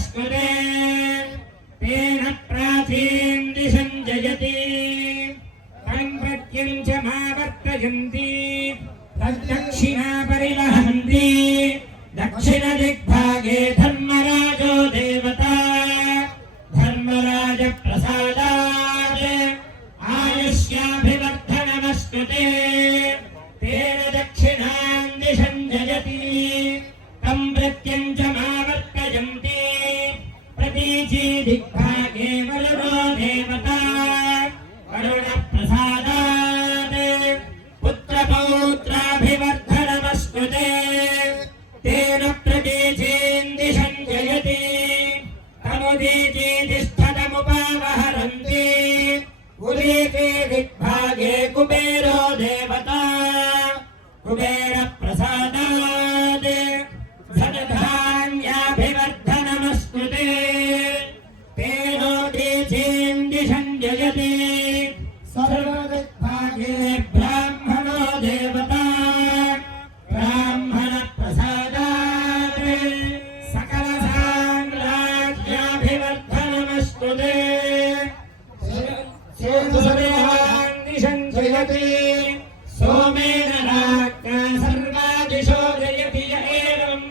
संस्कृते तेन प्राचीन् सञ्जयति। तं प्रत्यं च मावर्तयन्ति। तद्दक्षिणा परिवहन्ति दक्षिणदिग्भागे धर्मराजो देवता। धर्मराज धर्मराजप्रसादात्। आयुष्याभिवर्धनमस्कृते तेन दक्षिणां दिशञ्जयति तं प्रत्यञ्च प्रतीची दिग्भागे वरुणो देवता वरुणप्रसादात् पुत्रपौत्राभिवर्धनमस्तु ते तेन प्रतीचीन्दिशं जयति तमुदीचीतिष्ठतमुपावहरन्ति उदीचे दिग्भागे कुबेरो देवता कुबेरप्रसादात् స్తుతే సేతుసమేహాన్ని సంచయతి. సోమేన రాజ్ఞ సర్వాదిశో జయతి య ఏవం